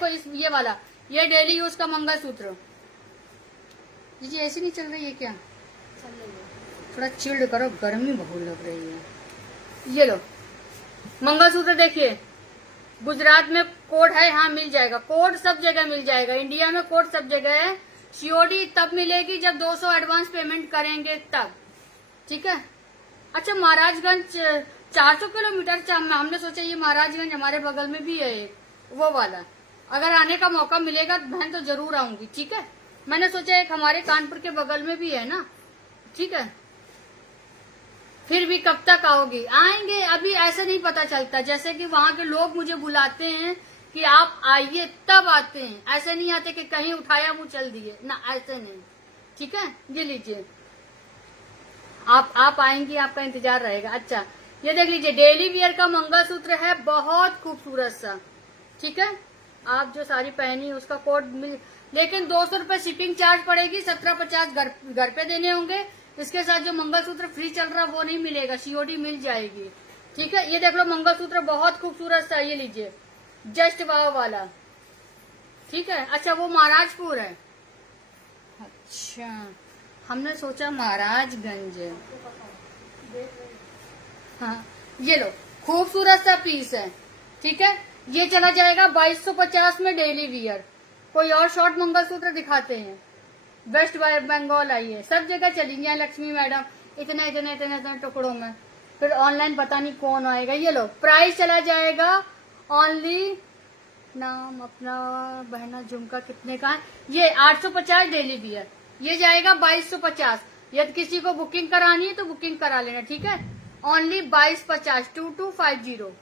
देखो इस ये वाला, ये डेली यूज का मंगलसूत्र। जी ऐसी नहीं चल रही है क्या? चल रही है। थोड़ा चिल्ड करो, गर्मी बहुत लग रही है। ये लो मंगलसूत्र देखिए, गुजरात में कोड है, हाँ मिल जाएगा, कोड सब जगह मिल जाएगा, इंडिया में कोड सब जगह है। सीओडी तब मिलेगी जब 200 एडवांस पेमेंट करेंगे तब, ठीक है। अच्छा महाराजगंज 400 किलोमीटर, हमने सोचा ये महाराजगंज हमारे बगल में भी है एक, वो वाला। अगर आने का मौका मिलेगा बहन तो जरूर आऊंगी, ठीक है। मैंने सोचा एक हमारे कानपुर के बगल में भी है ना, ठीक है। फिर भी कब तक आओगी? आएंगे, अभी ऐसे नहीं पता चलता, जैसे कि वहाँ के लोग मुझे बुलाते हैं कि आप आइए तब आते हैं, ऐसे नहीं आते कि कहीं उठाया मुंह चल दिए ना, ऐसे नहीं, ठीक है। ये लीजिए, आप आएंगी, आपका इंतजार रहेगा। अच्छा ये देख लीजिए, डेली वियर का मंगलसूत्र है, बहुत खूबसूरत सा, ठीक है। आप जो साड़ी पहनी उसका कोड मिल, लेकिन 200 रुपए शिपिंग चार्ज पड़ेगी, 1750 घर पे देने होंगे। इसके साथ जो मंगलसूत्र फ्री चल रहा वो नहीं मिलेगा, सीओडी मिल जाएगी, ठीक है। ये देख लो मंगलसूत्र बहुत खूबसूरत सा, ये लीजिए जस्ट वाव वाला, ठीक है। अच्छा वो महाराजपुर है, अच्छा हमने सोचा महाराजगंज है। हाँ ये लो खूबसूरत सा पीस है, ठीक है। ये चला जाएगा 2250 में डेली वियर। कोई और शॉर्ट मंगलसूत्र दिखाते हैं, वेस्ट बंगाल आइए, सब जगह चली गया लक्ष्मी मैडम, इतने इतने इतने इतने टुकड़ों में, फिर ऑनलाइन पता नहीं कौन आएगा। ये लो प्राइस चला जाएगा ओनली, नाम अपना बहना झुमका कितने का है, ये 850 डेली वियर, ये जाएगा 2250। यदि किसी को बुकिंग करानी है तो बुकिंग करा लेना, ठीक है। ओनली 2250, 2250।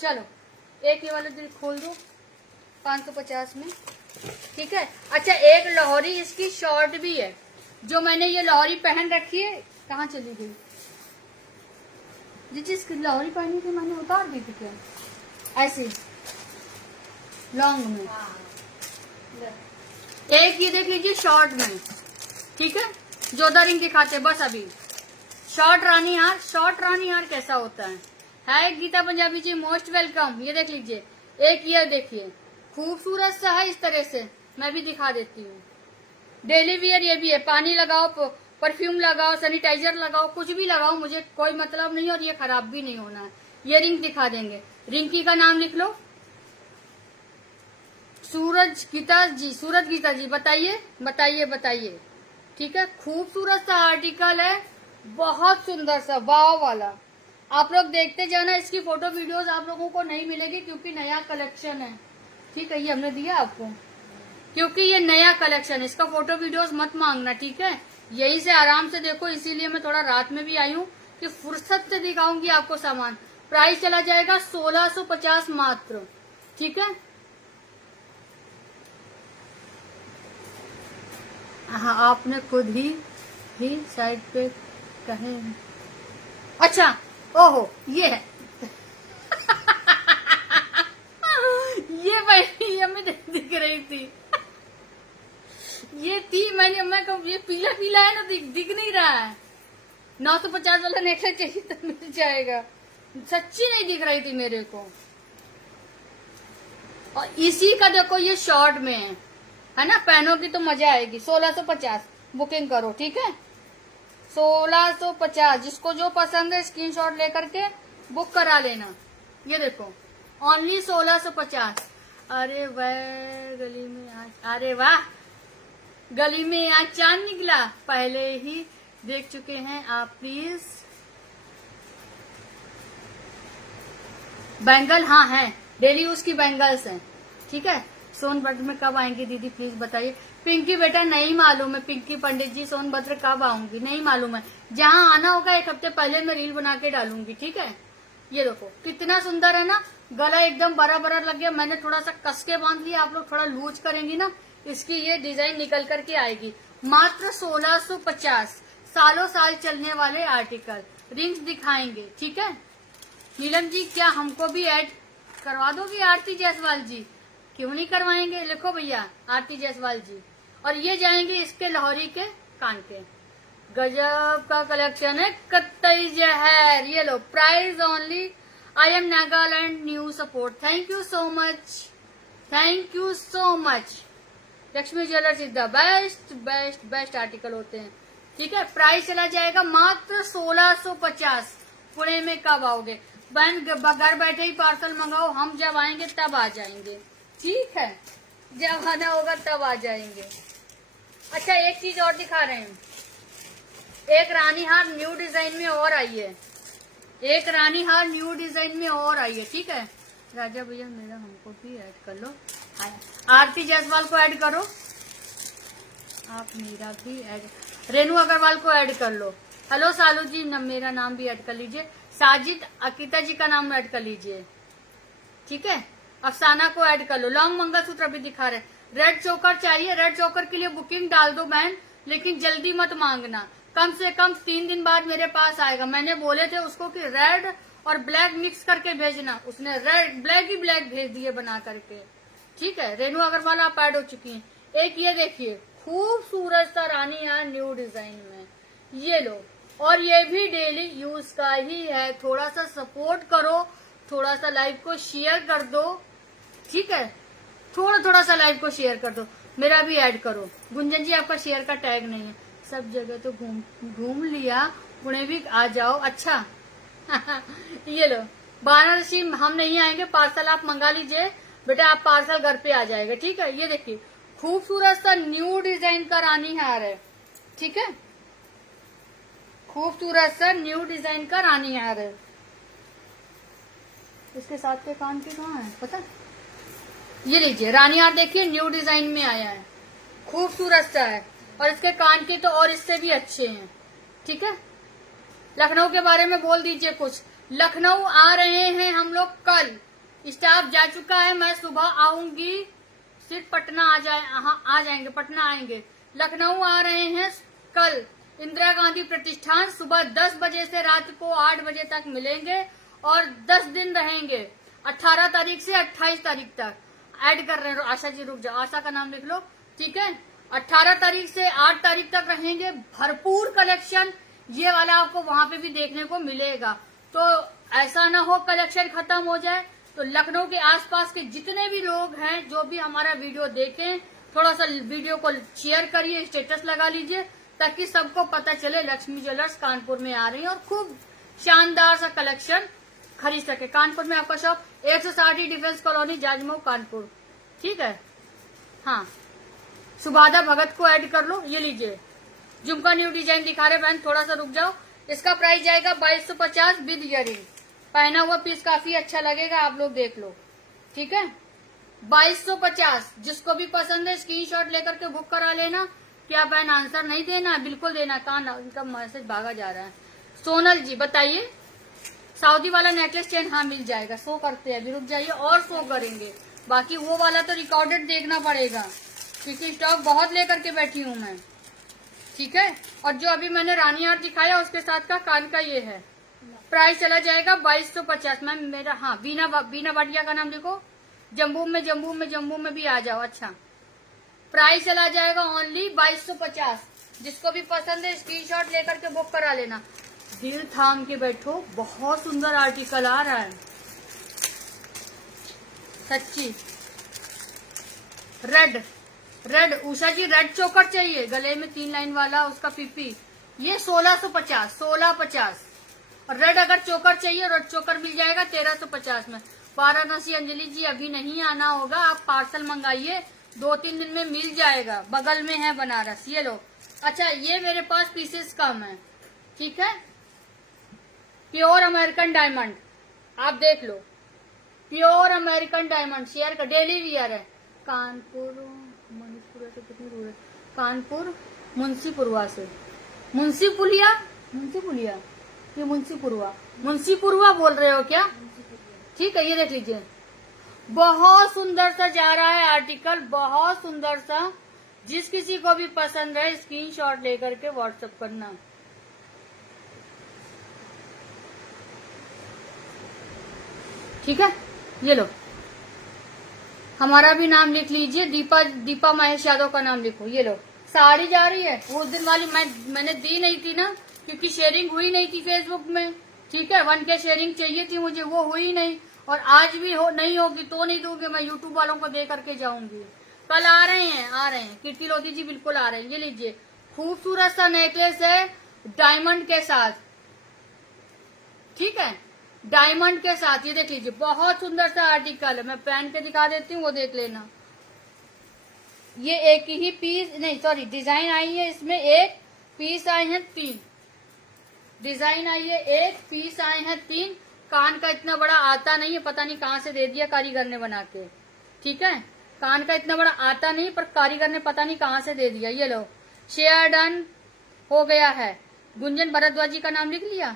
चलो एक ये वाला दिल खोल दो 550 में, ठीक है। अच्छा एक लाहौरी इसकी शॉर्ट भी है, जो मैंने ये लाहौरी पहन रखी है, कहाँ चली गई जी? जिस लाहौरी पहनी थी मैंने उतार दी थी क्या? ऐसी लॉन्ग में, एक ये देख लीजिए शॉर्ट में, ठीक है। जोधा रिंग दिखाते बस अभी, शॉर्ट रानी हार, शॉर्ट रानी हार कैसा होता है गीता पंजाबी जी मोस्ट वेलकम। ये देख लीजिए, एक ये देखिए खूबसूरत सा है, इस तरह से मैं भी दिखा देती हूँ। डेली वियर ये भी है, पानी लगाओ, परफ्यूम लगाओ, सैनिटाइजर लगाओ, कुछ भी लगाओ, मुझे कोई मतलब नहीं, और ये खराब भी नहीं होना है। ये रिंग दिखा देंगे, रिंकी का नाम लिख लो, सूरज गीता जी, सूरज गीता जी, बताइए बताइए बताइए, ठीक है। खूबसूरत सा आर्टिकल है, बहुत सुंदर सा वाव वाला। आप लोग देखते जाना, इसकी फोटो वीडियोस आप लोगों को नहीं मिलेगी क्योंकि नया कलेक्शन है, ठीक है। ये हमने दिया आपको क्योंकि ये नया कलेक्शन है, इसका फोटो वीडियोस मत मांगना, ठीक है। यही से आराम से देखो, इसीलिए मैं थोड़ा रात में भी आई हूँ कि फुर्सत से दिखाऊंगी आपको सामान। प्राइस चला जाएगा 1650 मात्र, ठीक है। हाँ आपने खुद ही साइड पे कहे, अच्छा ओहो ये है ये भाई हमें दिख रही थी, ये थी, मैं कहूँ ये पीला पीला है ना, दिख नहीं रहा है। 950 वाला नेकलेस चाहिए तो मिल जाएगा, सच्ची नहीं दिख रही थी मेरे को। और इसी का देखो ये शॉर्ट में है ना, पहनोगी तो मजा आएगी। 1650 बुकिंग करो, ठीक है। 1650, जिसको जो पसंद है स्क्रीनशॉट लेकर के बुक करा लेना। ये देखो ओनली 1650। अरे वाह गली में आज, अरे वाह गली में आज चांद निकला, पहले ही देख चुके हैं आप प्लीज। बैंगल हाँ है, डेली यूज की बैंगल्स हैं, ठीक है। सोनभद्र में कब आएंगी दीदी प्लीज बताइए। पिंकी बेटा नहीं मालूम है, पिंकी पंडित जी सोनभद्र कब आऊंगी नहीं मालूम है, जहां आना होगा एक हफ्ते पहले मैं रील बना के डालूंगी, ठीक है। ये देखो कितना सुंदर है ना, गला एकदम बराबर लग गया, मैंने थोड़ा सा कस के बांध लिया, आप लोग थोड़ा लूज करेंगी ना, इसकी ये डिजाइन निकल करके आएगी। मात्र 1650, सालों साल चलने वाले आर्टिकल, रिंग्स दिखाएंगे, ठीक है। नीलम जी क्या हमको भी ऐड करवा दोगी? आरती जायसवाल जी क्यों नहीं करवाएंगे, लिखो भैया आरती जायसवाल जी। और ये जाएंगे इसके लाहौरी के कान के, गजब का कलेक्शन है, कत्तई जहर। ये लो price only, I am Nagaland new support, thank you so much, thank you so much. Lakshmi jewellers is the best best best article होते हैं। ठीक है, प्राइस चला जाएगा मात्र 1650। पुणे में कब आओगे बहन? घर बैठे ही पार्सल मंगाओ, हम जब आएंगे तब आ जाएंगे। ठीक है, जब आना होगा तब आ जाएंगे। अच्छा, एक चीज और दिखा रहे हैं, एक रानी हार न्यू डिजाइन में और आई है। एक रानी हार न्यू डिजाइन में और आई है। ठीक है, राजा भैया मेरा हमको भी ऐड कर लो। आरती जायसवाल को ऐड करो, आप मेरा भी ऐड, रेनू अग्रवाल को ऐड कर लो। हेलो सालू जी, मेरा नाम भी ऐड कर लीजिए। साजिद अकीता जी का नाम ऐड कर लीजिए। ठीक है, अफसाना को ऐड कर लो। लॉन्ग मंगलसूत्र भी दिखा रहे। रेड चोकर चाहिए, रेड चोकर के लिए बुकिंग डाल दो बहन, लेकिन जल्दी मत मांगना, कम से कम 3 दिन बाद मेरे पास आएगा। मैंने बोले थे उसको कि रेड और ब्लैक मिक्स करके भेजना, उसने रेड ब्लैक ही ब्लैक भेज दिए बना करके। ठीक है, रेनू अग्रवाल आप ऐड हो चुकी हैं। एक ये देखिए, खूबसूरत सा रानी हार न्यू डिजाइन में, ये लो, और ये भी डेली यूज का ही है। थोड़ा सा सपोर्ट करो, थोड़ा सा लाइव को शेयर कर दो। ठीक है, थोड़ा सा लाइव को शेयर कर दो, मेरा भी ऐड करो। गुंजन जी, आपका शेयर का टैग नहीं है। सब जगह तो घूम लिया, पुणे भी आ जाओ। अच्छा ये लो, वाराणसी हम नहीं आएंगे, पार्सल आप मंगा लीजिए बेटा, आप पार्सल घर पे आ जाएगा। ठीक है, ये देखिए खूबसूरत सा न्यू डिजाइन का रानी हार है। ठीक है, खूबसूरत सा न्यू डिजाइन का रानी हार है। इसके साथ के कान के कहाँ है पता? ये लीजिए, रानी हार देखिए न्यू डिजाइन में आया है, खूबसूरत सा है, और इसके कान के तो और इससे भी अच्छे हैं। ठीक है, लखनऊ के बारे में बोल दीजिए कुछ। लखनऊ आ रहे हैं हम लोग कल, स्टाफ जा चुका है, मैं सुबह आऊंगी, सिर्फ पटना आ जाएंगे, पटना आएंगे। लखनऊ आ रहे हैं कल, इंदिरा गांधी प्रतिष्ठान, सुबह 10 बजे से रात को 8 बजे तक मिलेंगे और 10 दिन रहेंगे, 18 तारीख से 28 तारीख तक। ऐड कर रहे हैं, आशा जी रुक जाओ, आशा का नाम लिख लो। ठीक है, 18 तारीख से 8 तारीख तक रहेंगे, भरपूर कलेक्शन ये वाला आपको वहां पे भी देखने को मिलेगा। तो ऐसा ना हो कलेक्शन खत्म हो जाए, तो लखनऊ के आसपास के जितने भी लोग हैं जो भी हमारा वीडियो देखें, थोड़ा सा वीडियो को शेयर करिए, स्टेटस लगा लीजिए, ताकि सबको पता चले लक्ष्मी ज्वेलर्स कानपुर में आ रही है और खूब शानदार सा कलेक्शन खरीद सके। कानपुर में आपका shop 160 defence colony, Jajmau, Kanpur. ठीक है, हाँ, सुबादा भगत को ऐड कर लो। ये लीजिए, झुमका न्यू डिजाइन दिखा रहे बहन, थोड़ा सा रुक जाओ। इसका प्राइस जाएगा 2250 विद इयरिंग। पहना हुआ पीस काफी अच्छा लगेगा, आप लोग देख लो। ठीक है, 2250। जिसको भी पसंद है स्क्रीनशॉट लेकर के बुक करा लेना। क्या बहन आंसर नहीं देना? बिल्कुल देना। कहाँ इनका मैसेज भागा जा रहा है। सोनल जी बताइए, सऊदी वाला नेकलेस चेन? हाँ मिल जाएगा, शो करते हैं, अभी रुक जाइए और शो करेंगे। बाकी वो वाला तो रिकॉर्डेड देखना पड़ेगा, क्योंकि स्टॉक बहुत लेकर के बैठी हूँ मैं। ठीक है, और जो अभी मैंने रानी हार दिखाया उसके साथ का कान का ये है। प्राइस चला जाएगा 2250। मैम मेरा, हाँ, बीना भाटिया का नाम देखो, जम्मू में भी आ जाओ। अच्छा, प्राइस चला जाएगा ओनली 2250। जिसको भी पसंद है स्क्रीनशॉट लेकर के बुक करा लेना। दिल थाम के बैठो, बहुत सुंदर आर्टिकल आ रहा है सच्ची। रेड उषा जी, रेड चोकर चाहिए, गले में 3 लाइन वाला उसका पीपी, ये 1650। और रेड अगर चोकर चाहिए, रेड चोकर मिल जाएगा 1350 में। वाराणसी अंजलि जी अभी नहीं आना होगा, आप पार्सल मंगाइए, 2-3 दिन में मिल जाएगा, बगल में है बनारस। ये लो। अच्छा, ये मेरे पास पीसेस कम है। ठीक है, प्योर अमेरिकन डायमंड, आप देख लो, प्योर अमेरिकन डायमंड, शेयर का, डेली वियर है। कानपुर मनीषपुरा से कितनी दूर है? कानपुर मुंशीपुरवा से, मुंशीपुलिया, ये मुंशीपुरवा बोल रहे हो क्या? ठीक है, ये देख लीजिए, बहुत सुंदर सा जा रहा है आर्टिकल, बहुत सुंदर सा। जिस किसी को भी पसंद है स्क्रीनशॉट लेकर के व्हाट्सएप करना। ठीक है, ये लो, हमारा भी नाम लिख लीजिए, दीपा महेश यादव का नाम लिखो। ये लो, साड़ी जा रही है, उस दिन वाली मैंने दी नहीं थी ना, क्योंकि शेयरिंग हुई नहीं थी फेसबुक में। ठीक है, 1K शेयरिंग चाहिए थी मुझे, वो हुई नहीं, और आज भी नहीं होगी तो नहीं दूंगी, मैं यूट्यूब वालों को दे करके जाऊंगी। कल आ रहे हैं कीर्ति लोधी जी बिल्कुल आ रहे हैं। ये लीजिए, खूबसूरत सा नेकलेस है डायमंड के साथ, ठीक है, डायमंड के साथ। ये देख लीजिए, बहुत सुंदर सा आर्टिकल है, मैं पहन के दिखा देती हूँ, वो देख लेना। ये एक ही पीस नहीं, सॉरी, डिजाइन आई है इसमें, एक पीस आए हैं 3 डिजाइन आई है, एक पीस आए हैं 3। कान का इतना बड़ा आता नहीं है, पता नहीं कहाँ से दे दिया कारीगर ने बना के, ठीक है। कान का इतना बड़ा आता नहीं, पर कारीगर ने पता नहीं कहाँ से दे दिया। ये लो, शेयर डन हो गया है। गुंजन भरद्वाज जी का नाम लिख लिया,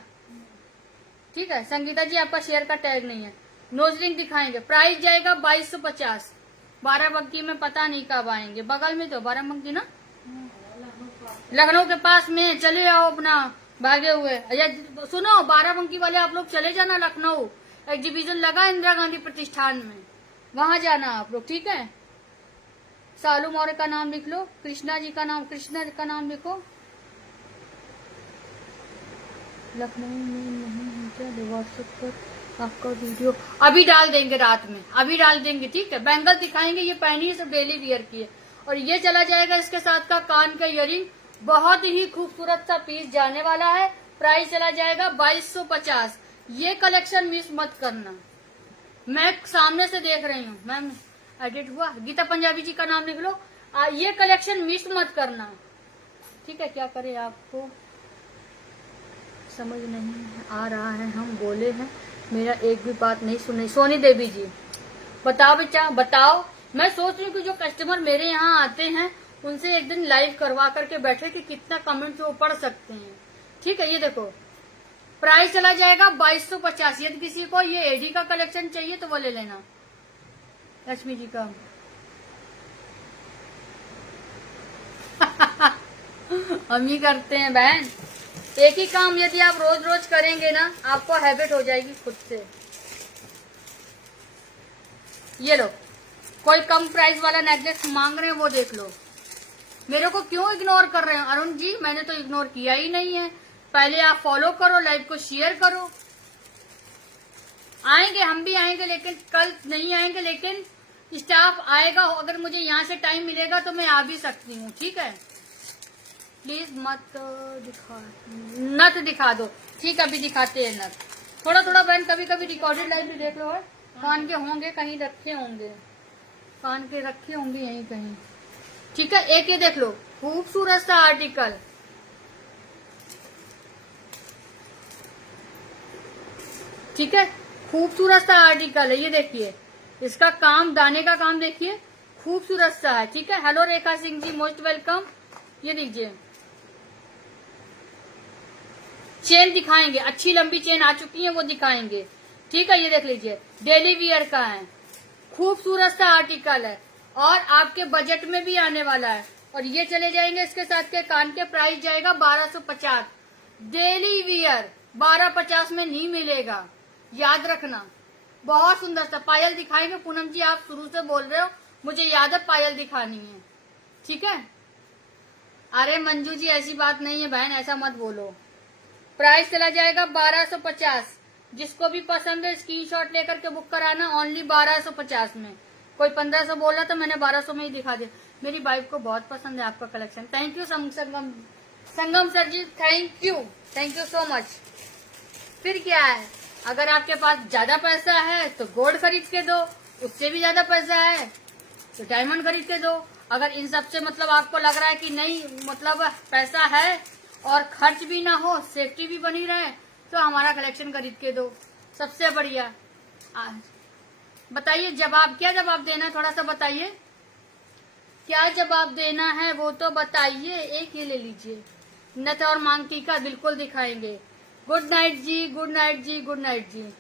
ठीक है। संगीता जी आपका शेयर का टैग नहीं है। नोजरिंग दिखाएंगे, प्राइस जाएगा 2250। 12 बंकी में पता नहीं कब आएंगे, बगल में तो 12 बंकी ना, लखनऊ के पास में। चले आओ अपना भागे हुए। सुनो, 12 बंकी वाले आप लोग चले जाना लखनऊ, एग्जीबिशन लगा इंदिरा गांधी प्रतिष्ठान में, वहां जाना आप लोग, ठीक है। सालू मौर्य का नाम लिख लो, कृष्णा जी का नाम, कृष्णा का नाम लिखो। लखनऊ में नहीं है क्या? व्हाट्सएप पर आपका वीडियो अभी डाल देंगे, रात में अभी डाल देंगे, ठीक है। बैंगल दिखाएंगे, ये पहनी है, सब डेली वियर की है। और ये चला जाएगा इसके साथ का कान का इयरिंग, बहुत ही खूबसूरत सा पीस जाने वाला है। प्राइस चला जाएगा 2250। ये कलेक्शन मिस मत करना, मैं सामने से देख रही हूँ। मैम एडिट हुआ, गीता पंजाबी जी का नाम लिख लो। ये कलेक्शन मिस मत करना, ठीक है। क्या करें, आपको समझ नहीं आ रहा है, हम बोले हैं, मेरा एक भी बात नहीं सुनी। सोनी देवी जी बताओ बेटा, बताओ। मैं सोच रही हूँ कि जो कस्टमर मेरे यहाँ आते हैं उनसे एक दिन लाइव करवा करके बैठे कि कितना कमेंट वो पढ़ सकते हैं, ठीक है। ये देखो, प्राइस चला जाएगा 2250। यदि किसी को ये एडी का कलेक्शन चाहिए तो वो ले लेना। लक्ष्मी जी का हम ही करते हैं बहन, एक ही काम यदि आप रोज रोज करेंगे ना, आपको हैबिट हो जाएगी खुद से। ये लो, कोई कम प्राइस वाला नेकलेस मांग रहे हैं, वो देख लो। मेरे को क्यों इग्नोर कर रहे हैं अरुण जी? मैंने तो इग्नोर किया ही नहीं है। पहले आप फॉलो करो, लाइव को शेयर करो। आएंगे, हम भी आएंगे, लेकिन कल नहीं आएंगे, लेकिन स्टाफ आएगा। अगर मुझे यहाँ से टाइम मिलेगा तो मैं आ भी सकती हूँ, ठीक है। प्लीज मत नथ दिखा दो, ठीक है, अभी दिखाते हैं नथ। थोड़ा थोड़ा बहन, कभी कभी रिकॉर्डेड लाइव भी देख लो। कान के होंगे कहीं रखे होंगे, कान के रखे होंगे यहीं कहीं, ठीक है। एक ये देख लो, खूबसूरत सा आर्टिकल, ठीक है, खूबसूरत सा आर्टिकल है। ये देखिए, इसका काम, दाने का काम देखिए, खूबसूरत सा है, ठीक है। हेलो रेखा सिंह जी, मोस्ट वेलकम। ये लीजिए, चेन दिखाएंगे, अच्छी लंबी चेन आ चुकी है, वो दिखाएंगे, ठीक है। ये देख लीजिए, डेली वियर का है, खूबसूरत सा आर्टिकल है और आपके बजट में भी आने वाला है। और ये चले जाएंगे इसके साथ के कान के, प्राइस जाएगा 1250। डेली वियर 1250 में नहीं मिलेगा, याद रखना। बहुत सुंदर सा पायल दिखाएंगे। पूनम जी आप शुरू से बोल रहे हो, मुझे याद है पायल दिखानी है, ठीक है। अरे मंजू जी ऐसी बात नहीं है बहन, ऐसा मत बोलो। प्राइस चला जाएगा 1250। जिसको भी पसंद है स्क्रीनशॉट लेकर के बुक कराना, ओनली 1250 में। कोई 1500 बोल रहा था, मैंने 1200 में ही दिखा दिया। मेरी वाइफ को बहुत पसंद है आपका collection. Thank you Sangam sir ji, thank you so much. फिर क्या है, अगर आपके पास ज्यादा पैसा है तो गोल्ड खरीद के दो, उससे भी ज्यादा पैसा है तो डायमंड खरीद के दो। अगर इन सब से मतलब आपको लग रहा है कि नहीं, मतलब पैसा है और खर्च भी ना हो, सेफ्टी भी बनी रहे, तो हमारा कलेक्शन खरीद के दो, सबसे बढ़िया। बताइए जवाब, क्या जवाब देना है, थोड़ा सा बताइए, क्या जवाब देना है वो तो बताइए। एक ये ले लीजिए, नथ और मांग टीका बिल्कुल दिखाएंगे। गुड नाइट जी, गुड नाइट जी, गुड नाइट जी।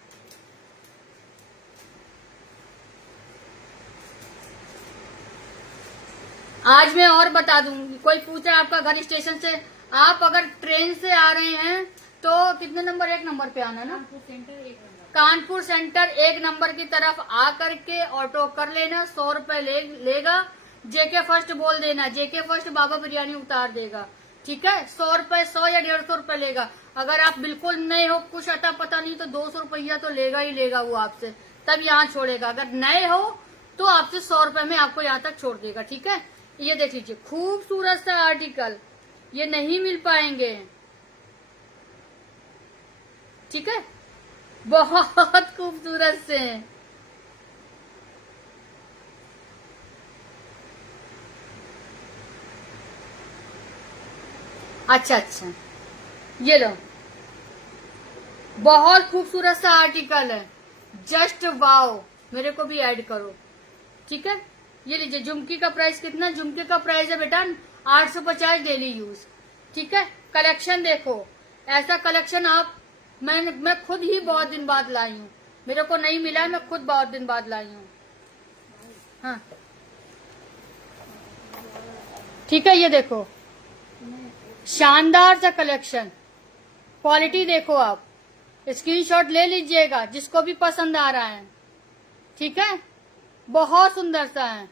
आज मैं और बता दूंगी, कोई पूछा आपका घर स्टेशन से, आप अगर ट्रेन से आ रहे हैं तो कितने नंबर, 1 नंबर पे आना ना, कानपुर सेंटर 1 नंबर की तरफ आ करके ऑटो कर लेना, 100 रुपए लेगा। जेके फर्स्ट बोल देना, जेके फर्स्ट बाबा बिरयानी उतार देगा, ठीक है। 100 रुपए, 100 या 150 रुपए लेगा। अगर आप बिल्कुल नए हो, कुछ अता पता नहीं, तो 200 रुपया तो लेगा ही लेगा वो आपसे, तब यहाँ छोड़ेगा। अगर नए हो तो आपसे 100 रुपए में आपको यहाँ तक छोड़ देगा। ठीक है, ये देख लीजिए, खूबसूरत सा आर्टिकल, ये नहीं मिल पाएंगे। ठीक है, बहुत खूबसूरत से हैं। अच्छा अच्छा, ये लो, बहुत खूबसूरत सा आर्टिकल है, जस्ट वाओ। मेरे को भी ऐड करो। ठीक है, ये लीजिए, झुमकी का प्राइस कितना, झुमके का प्राइस है बेटा 850 डेली यूज। ठीक है, कलेक्शन देखो, ऐसा कलेक्शन आप मैं खुद ही बहुत दिन बाद लाई हूँ, मेरे को नहीं मिला है, मैं खुद बहुत दिन बाद लाई हूँ। हाँ ठीक है, ये देखो, शानदार सा कलेक्शन, क्वालिटी देखो आप, स्क्रीनशॉट ले लीजिएगा जिसको भी पसंद आ रहा है। ठीक है, बहुत सुंदर सा है,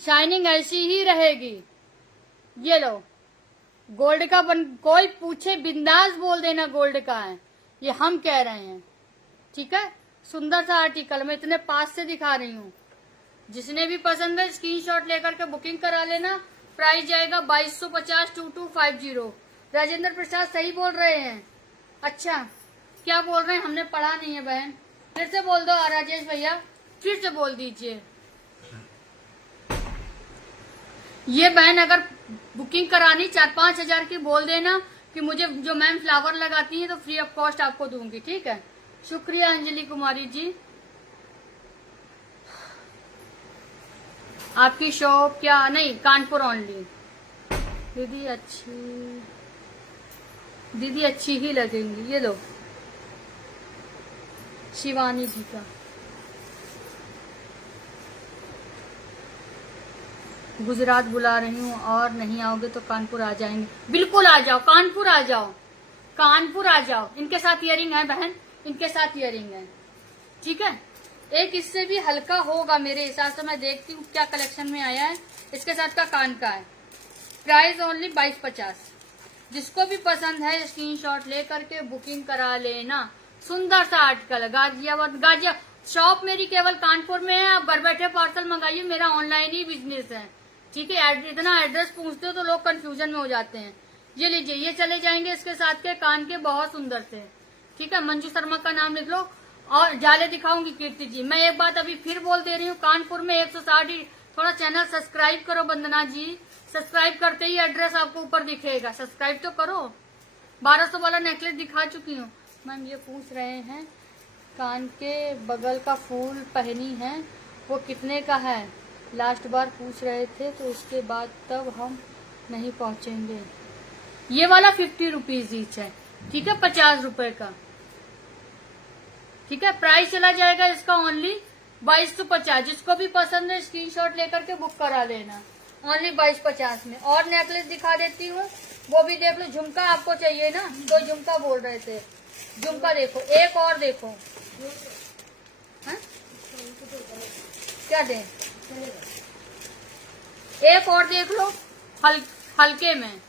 शाइनिंग ऐसी ही रहेगी। ये लो, गोल्ड का कोई पूछे बिंदास बोल देना गोल्ड का है, ये हम कह रहे हैं। ठीक है, सुंदर सा आर्टिकल, मैं इतने पास से दिखा रही हूँ। जिसने भी पसंद है स्क्रीनशॉट लेकर के बुकिंग करा लेना। प्राइस जाएगा 2250 2250। राजेंद्र प्रसाद सही बोल रहे हैं। अच्छा, क्या बोल रहे हैं, हमने पढ़ा नहीं है बहन, फिर से बोल दो राजेश भैया, फिर से बोल दीजिए। ये बहन अगर बुकिंग करानी 4-5 हजार की, बोल देना कि मुझे जो मैम फ्लावर लगाती है तो फ्री ऑफ कॉस्ट आपको दूंगी। ठीक है, शुक्रिया अंजलि कुमारी जी। आपकी शॉप क्या, नहीं कानपुर ओनली। दीदी अच्छी ही लगेंगी। ये लो, शिवानी जी का, गुजरात बुला रही हूँ और नहीं आओगे तो कानपुर आ जाएंगे। बिल्कुल आ जाओ, कानपुर आ जाओ, कानपुर आ जाओ। इनके साथ इयरिंग है बहन, इनके साथ इयरिंग है। ठीक है, एक इससे भी हल्का होगा मेरे हिसाब से, मैं देखती हूँ क्या कलेक्शन में आया है। इसके साथ का कान का है, प्राइस ओनली 2250। जिसको भी पसंद है स्क्रीनशॉट लेकर के बुकिंग करा लेना। सुंदर सा आर्टिकल है, गाजिया शॉप मेरी केवल कानपुर में है। आप घर बैठे पार्सल मंगाइए, मेरा ऑनलाइन ही बिजनेस है। ठीक है, इतना एड्रेस पूछते हो तो लोग कंफ्यूजन में हो जाते हैं। ये लीजिए, ये चले जाएंगे इसके साथ के कान के, बहुत सुंदर से। ठीक है, मंजू शर्मा का नाम लिख लो। और जाले दिखाऊंगी कीर्ति जी। मैं एक बात अभी फिर बोल दे रही हूँ, कानपुर में 160। थोड़ा चैनल सब्सक्राइब करो वंदना जी, सब्सक्राइब करते ही एड्रेस आपको ऊपर दिखेगा, सब्सक्राइब तो करो। 1200 वाला नेकलेस दिखा चुकी हूँ। मैम ये पूछ रहे हैं कान के बगल का फूल पहनी है, वो कितने का है? लास्ट बार पूछ रहे थे तो उसके बाद तब हम नहीं पहुंचेंगे। ये वाला 50 रुपीज ईच है। ठीक है, 50 रुपए का। ठीक है, प्राइस चला जाएगा इसका ओनली 2250। जिसको भी पसंद है स्क्रीनशॉट लेकर के बुक करा लेना, ओनली 2250 में। और नेकलेस दिखा देती हूँ, वो भी देख लो। झुमका आपको चाहिए ना, तो झुमका बोल रहे थे, झुमका देखो, एक और देखो। हा? क्या दे, एक और देख लो, हल्के में।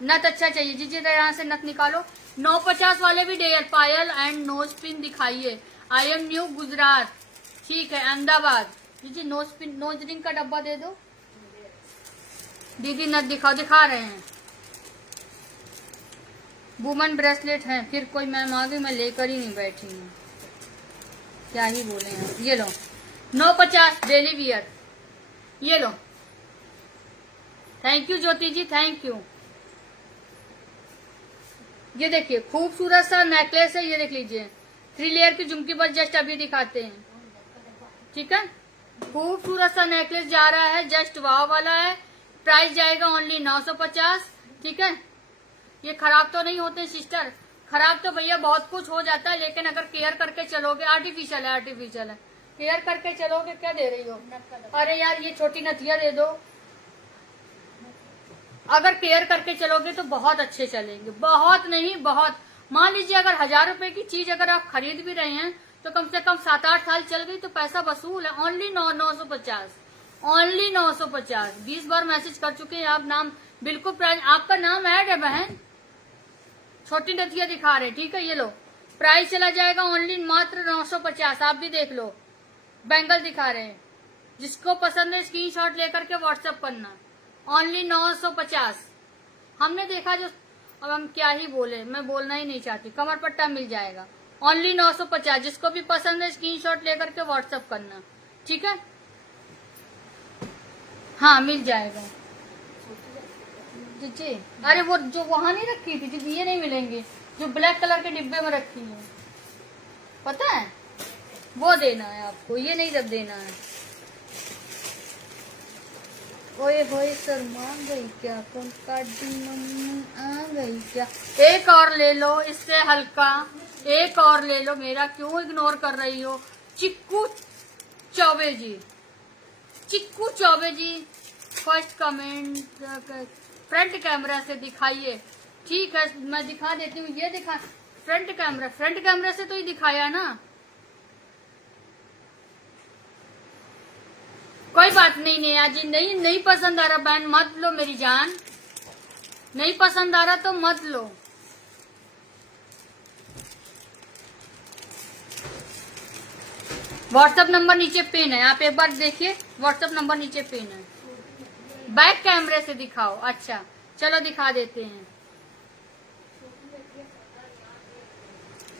नथ अच्छा चाहिए, जी यहाँ से नथ निकालो। 950 वाले भी डेयर पायल एंड नोज पिन दिखाइए। I am new Gujarat. ठीक है, अहमदाबाद। जी नोज रिंग का डब्बा दे दो। दीदी नथ दिखाओ, दिखा रहे हैं। वुमन ब्रेसलेट है, फिर कोई मैम आ गई, मैं लेकर ही नहीं बैठी हूँ, क्या ही बोले हैं। ये लो 950 डेली वियर, ये लो। Thank you Jyoti ji, thank you. ये देखिए, खूबसूरत सा नेकलेस है, ये देख लीजिए। 3 लेयर की झुमकी बस जस्ट अभी दिखाते हैं। ठीक है, खूबसूरत सा नेकलेस जा रहा है, जस्ट वाव वाला है। प्राइस जाएगा ओनली 950। ठीक है, ये खराब तो नहीं होते सिस्टर, खराब तो भैया बहुत कुछ हो जाता है, लेकिन अगर केयर करके चलोगे, आर्टिफिशियल है, आर्टिफिशियल है, केयर करके चलोगे। क्या दे रही हो? अरे यार, ये छोटी नथिया दे दो। अगर केयर करके चलोगे तो बहुत अच्छे चलेंगे, बहुत नहीं बहुत। मान लीजिए अगर 1000 रुपए की चीज अगर आप खरीद भी रहे हैं तो कम से कम 7-8 साल चल गई तो पैसा वसूल है। Only 950, only 950। 20 बार मैसेज कर चुके हैं आप, नाम बिल्कुल प्राइस आपका नाम ऐड है बहन। छोटी नथिया दिखा रहे, ठीक है। ये लो, प्राइस चला जाएगा ओनली मात्र 950। आप भी देख लो, बैंगल दिखा रहे हैं। जिसको पसंद है स्क्रीनशॉट लेकर के व्हाट्सएप करना। ओनली 950। हमने देखा जो, अब हम क्या ही बोले, मैं बोलना ही नहीं चाहती। कमर पट्टा मिल जाएगा ओनली 950। जिसको भी पसंद है स्क्रीनशॉट लेकर के व्हाट्सएप करना, ठीक है। हाँ मिल जाएगा जी। अरे वो जो वहां नहीं रखी थी, जो ये नहीं मिलेंगे, जो ब्लैक कलर के डिब्बे में रखी है, पता है, वो देना है आपको, ये नहीं जब देना है। ओए होए शर्मा गई क्या, कौन काटी मम्मी आ गई क्या। एक और ले लो इससे हल्का, एक और ले लो। मेरा क्यों इग्नोर कर रही हो। चिक्कू चौबे जी, चिक्कू चौबे जी, फर्स्ट कमेंट फ्रंट कैमरा से दिखाइए। ठीक है मैं दिखा देती हूँ। ये दिखा फ्रंट कैमरा से तो ही दिखाया ना। कोई बात नहीं नेहा जी, नहीं पसंद आ रहा बहन मत लो मेरी जान, नहीं पसंद आ रहा तो मत लो। व्हाट्सएप नंबर नीचे पिन है, आप एक बार देखिए, व्हाट्सएप नंबर नीचे पिन है। बैक कैमरे से दिखाओ। अच्छा चलो दिखा देते हैं।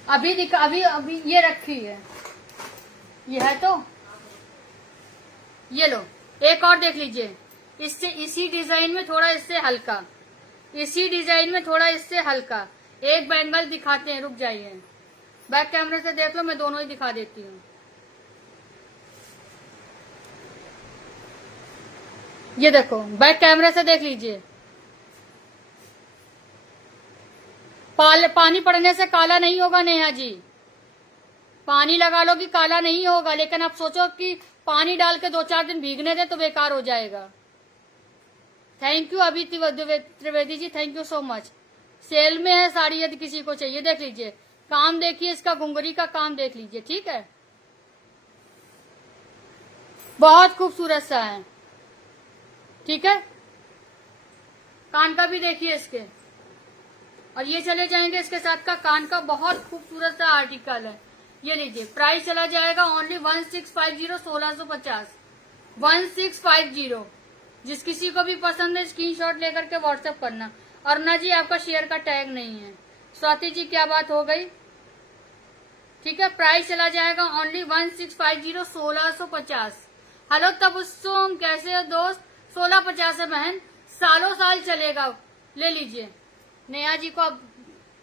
अभी ये रखी है, ये है तो ये लो। एक और देख लीजिए, इससे इसी डिजाइन में थोड़ा इससे हल्का, इसी डिजाइन में थोड़ा इससे हल्का। एक बैंगल दिखाते हैं, रुक जाइए, बैक कैमरे से देख लो, मैं दोनों ही दिखा देती हूँ। ये देखो बैक कैमरे से देख लीजिए। पानी पड़ने से काला नहीं होगा नेहा जी, पानी लगा लो कि काला नहीं होगा, लेकिन आप सोचो कि पानी डाल के 2-4 दिन भीगने दे तो बेकार हो जाएगा। Thank you Abhi Trivedi ji, thank you so much. Sale में है साड़ी, यदि किसी को चाहिए देख लीजिए। काम देखिए इसका, घुंघरी का काम देख लीजिए, ठीक है, बहुत खूबसूरत सा है, ठीक है। कान का भी देखिए इसके, और ये चले जाएंगे इसके साथ का कान का, बहुत खूबसूरत सा आर्टिकल है। ये लीजिए, प्राइस चला जाएगा ओनली 1650, 1650, 1650। जिस किसी को भी पसंद है स्क्रीनशॉट लेकर के व्हाट्सएप करना। अरुणा जी आपका शेयर का टैग नहीं है। स्वाति जी क्या बात हो गई, ठीक है। प्राइस चला जाएगा ओनली 1650, 1650। हेलो तबस्सुम, कैसे हो दोस्त। 1650 है बहन, सालों साल चलेगा, ले लीजिए। नेहा जी को,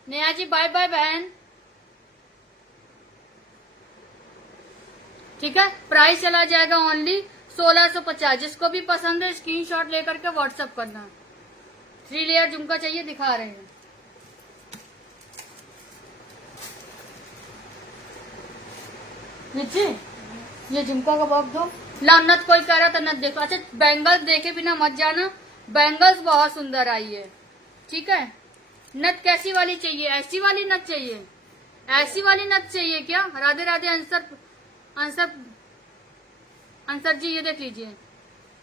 नेहा जी बाय बाय बहन, ठीक है। प्राइस चला जाएगा ओनली 1650। जिसको भी पसंद है स्क्रीनशॉट लेकर के व्हाट्सएप करना। 3 लेयर झुमका चाहिए, दिखा रहे हैं। नीचे ये झुमका का बॉक्स दो। ला नथ कोई कह रहा था, नथ देखो। अच्छा बैंगल्स देखे बिना मत जाना, बैंगल्स बहुत सुंदर आई है, ठीक है। नथ कैसी वाली चाहिए, ऐसी वाली नथ चाहिए, ऐसी वाली नथ चाहिए क्या। राधे राधे अंसर जी, ये देख लीजिए,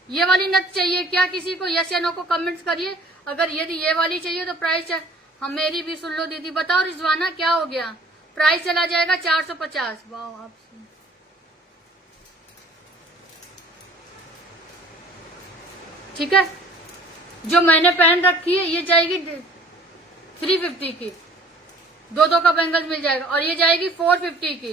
ये वाली नथ चाहिए क्या किसी को, यस या नो को कमेंट्स करिए। अगर यदि ये वाली चाहिए तो प्राइस हम मेरी भी सुन लो दीदी। बताओ रिजवाना क्या हो गया। प्राइस चला जाएगा 450। वाह आप, ठीक है। जो मैंने पहन रखी है ये जाएगी 350 की, दो का बैंगल मिल जाएगा। और ये जाएगी 450 की।